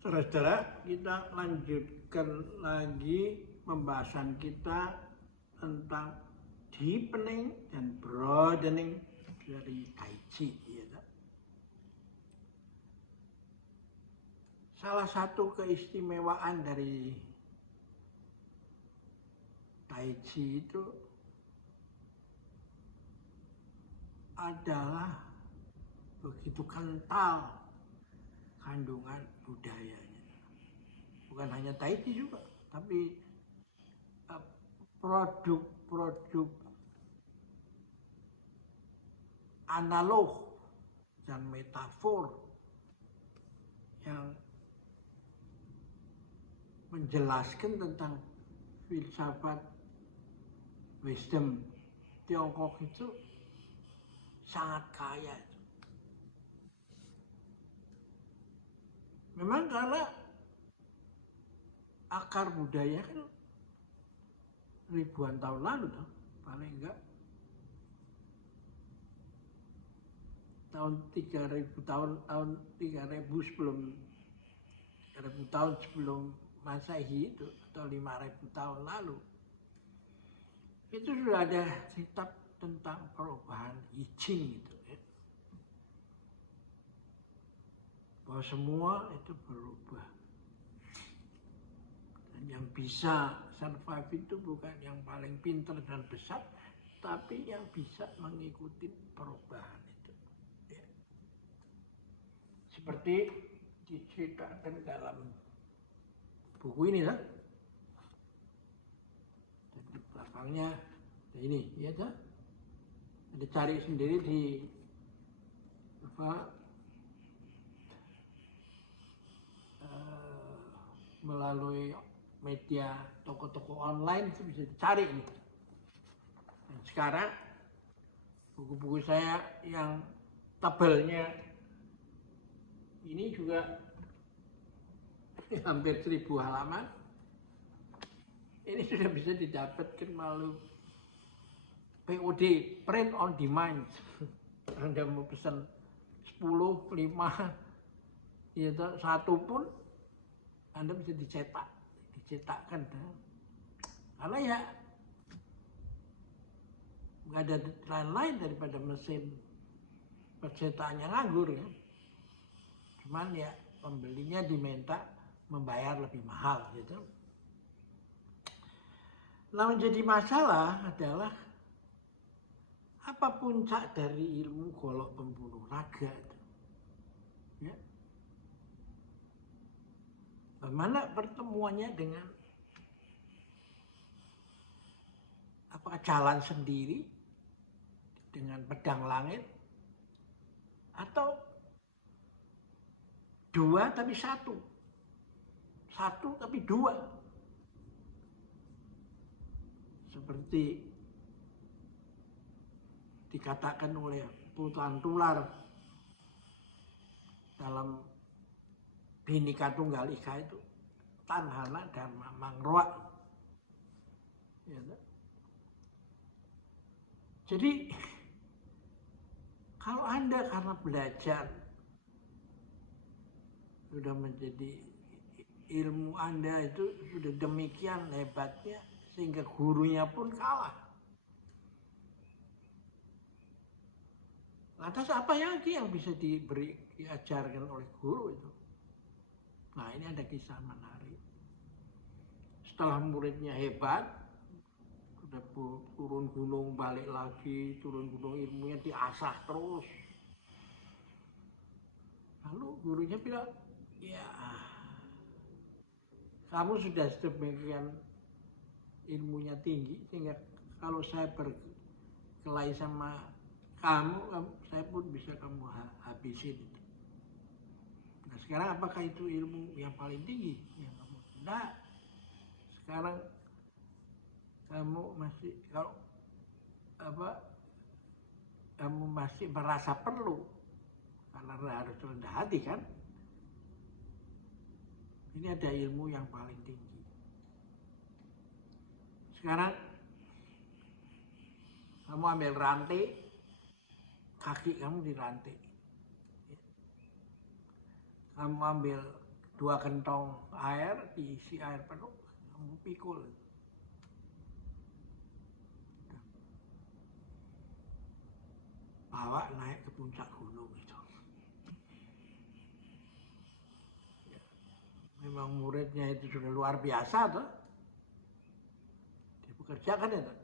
Saudara-saudara, kita lanjutkan lagi pembahasan kita tentang deepening dan broadening dari Tai Chi. Ya. Salah satu keistimewaan dari Tai Chi itu adalah begitu kental kandungan budayanya. Bukan hanya Tai Chi juga, tapi produk-produk analog dan metafor yang menjelaskan tentang filsafat wisdom Tiongkok itu sangat kaya. Memang karena akar budaya kan ribuan tahun lalu tuh, paling enggak tahun 3000 sebelum Masehi itu atau 5000 tahun lalu itu sudah ada kitab tentang perubahan I Ching gitu ya. Bahwa semua itu berubah. Dan yang bisa survive itu bukan yang paling pintar dan besar, tapi yang bisa mengikuti perubahan itu. Ya. Seperti diceritakan dalam buku ini lah. Jadi belakangnya ini, ya kan? Ada cari sendiri di melalui media toko-toko online itu bisa dicari nih. Dan sekarang buku-buku saya yang tebelnya ini juga hampir 1000 halaman. Ini sudah bisa didapatkan melalui POD, print on demand. Anda mau pesan 10, 5, ya 1 pun Anda bisa dicetakkan. Karena ya nggak ada lain-lain daripada mesin percetakannya nganggur ya. Cuman ya pembelinya diminta membayar lebih mahal gitu. Nah, menjadi masalah adalah apa puncak dari ilmu golok pembuluh raga itu? Ya. Bagaimana pertemuannya dengan jalan sendiri dengan pedang langit atau 2 tapi 1 tapi 2, seperti dikatakan oleh Putuan Tular dalam Bhinneka Tunggal Ika itu, Tanhana Dharma Mangroa. Ya, jadi kalau Anda karena belajar sudah menjadi ilmu Anda itu sudah demikian hebatnya sehingga gurunya pun kalah. Lantas apa lagi yang bisa diajarkan oleh guru itu? Nah, ini ada kisah menarik. Setelah muridnya hebat, sudah turun gunung balik lagi, turun gunung ilmunya diasah terus. Lalu gurunya bilang, ya kamu sudah sedemikian ilmunya tinggi sehingga kalau saya berkelahi sama kamu, saya pun bisa kamu habisin. Nah, sekarang apakah itu ilmu yang paling tinggi yang kamu? Tidak. Sekarang kamu masih kamu masih merasa perlu karena harus rendah hati kan? Ini ada ilmu yang paling tinggi. Sekarang kamu ambil rantai, kaki kamu dirantai. Kamu ambil 2 kentong air, diisi air penuh, kamu pikul. Bawa naik ke puncak gunung itu. Ya, memang muridnya itu sudah luar biasa tuh. Dia bekerjakan itu.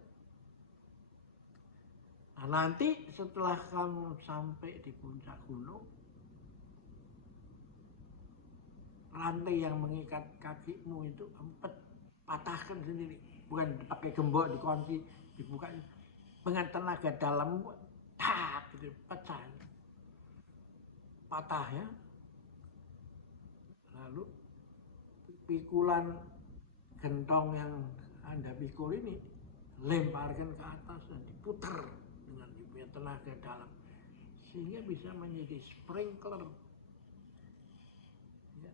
Nah, nanti setelah kamu sampai di puncak gunung, rantai yang mengikat kakimu itu patahkan sendiri. Bukan pakai gembok dikunci, dibuka. Dengan tenaga dalam, tak, gitu, pecah. Patah ya. Lalu pikulan gentong yang Anda pikul ini lemparkan ke atas dan diputar dengan punya tenaga dalam sehingga bisa menjadi sprinkler ya,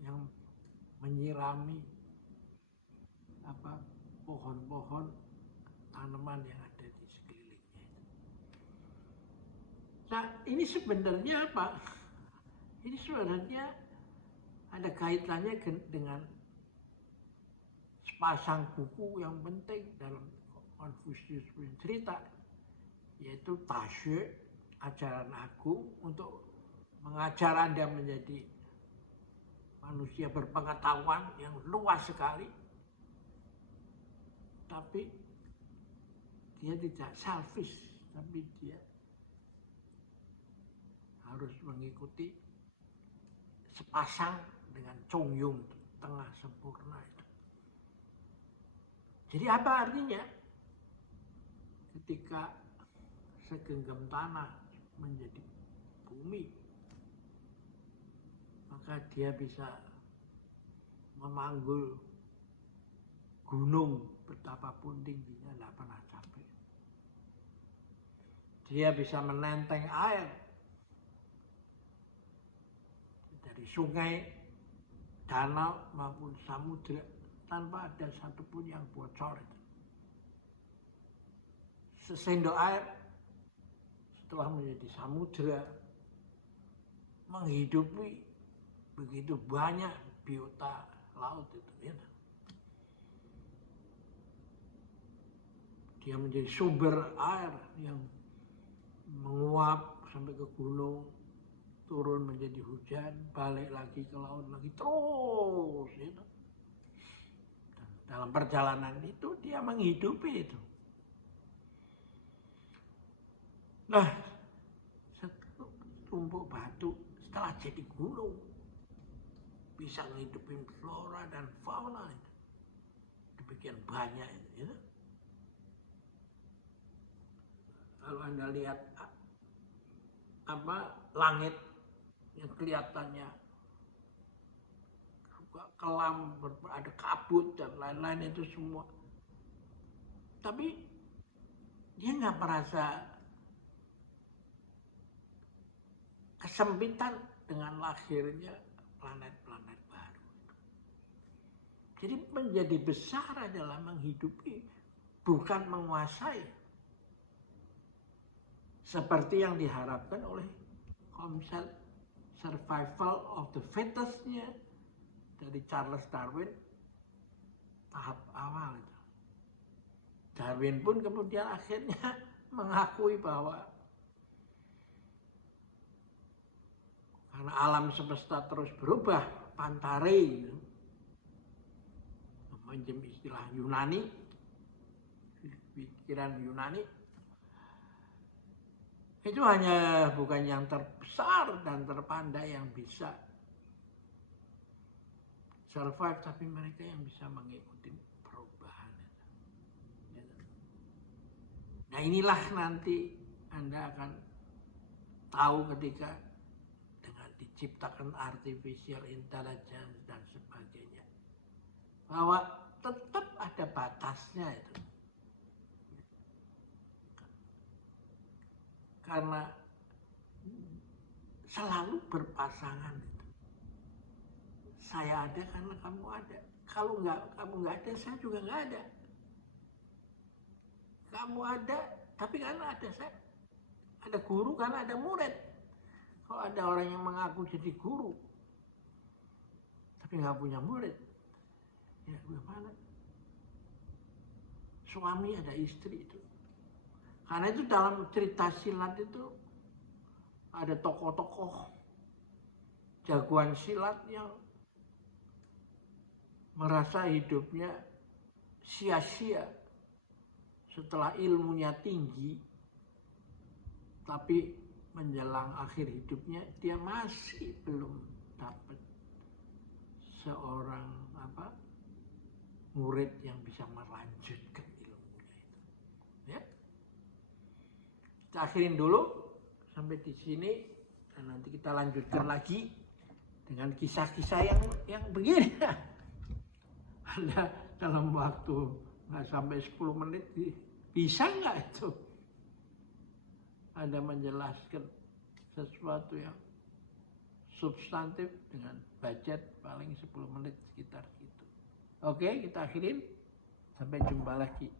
yang menyirami pohon-pohon tanaman yang ada di sekelilingnya. Nah, ini sebenarnya apa? Ini sebenarnya ada kaitannya dengan sepasang buku yang penting dalam Confucius punya cerita, yaitu Tashi, ajaran agung untuk mengajar Anda menjadi manusia berpengetahuan yang luas sekali, tapi dia tidak selfish, tapi dia harus mengikuti sepasang dengan Chongyun, tengah sempurna itu. Jadi apa artinya? Ketika segenggam tanah menjadi bumi, maka dia bisa memanggul gunung betapapun tingginya tidak pernah capek. Dia bisa menenteng air dari sungai, danau maupun samudra tanpa ada satupun yang bocor. Sesendok air setelah menjadi samudra menghidupi begitu banyak biota laut itu ya. Dia menjadi sumber air yang menguap sampai ke gunung, turun menjadi hujan, balik lagi ke laut lagi terus itu. Dan dalam perjalanan itu dia menghidupi itu. Nah, tumpuk batu setelah jadi gunung bisa ngidupin flora dan fauna itu. Demikian banyak itu ya. Kalau Anda lihat langit yang kelihatannya kelam, ada kabut dan lain-lain itu semua. Tapi dia nggak merasa kesempitan dengan lahirnya planet-planet baru. Jadi menjadi besar adalah menghidupi, bukan menguasai. Seperti yang diharapkan oleh konsep survival of the fittest-nya dari Charles Darwin tahap awal itu. Darwin pun kemudian akhirnya mengakui bahwa karena alam semesta terus berubah, pantare, meminjam istilah Yunani, pikiran Yunani, itu hanya bukan yang terbesar dan terpandai yang bisa survive, tapi mereka yang bisa mengikuti perubahan. Nah, inilah nanti Anda akan tahu ketika diciptakan artificial intelligence dan sebagainya, bahwa tetap ada batasnya itu. Karena selalu berpasangan itu. Saya ada karena kamu ada. Kalau kamu nggak ada, saya juga nggak ada. Kamu ada, tapi karena ada saya. Ada guru karena ada murid. Kalau ada orang yang mengaku jadi guru, tapi nggak punya murid. Ya bagaimana? Suami ada istri itu. Karena itu dalam cerita silat itu ada tokoh-tokoh jagoan silat yang merasa hidupnya sia-sia setelah ilmunya tinggi, tapi menjelang akhir hidupnya dia masih belum dapat seorang murid yang bisa melanjutkan ilmunya itu. Ya, kita akhirin dulu sampai di sini dan nanti kita lanjutkan lagi dengan kisah-kisah yang begini. Anda dalam waktu nggak sampai 10 menit bisa nggak itu Anda menjelaskan sesuatu yang substantif dengan budget paling 10 menit sekitar gitu. Oke, kita akhirin. Sampai jumpa lagi.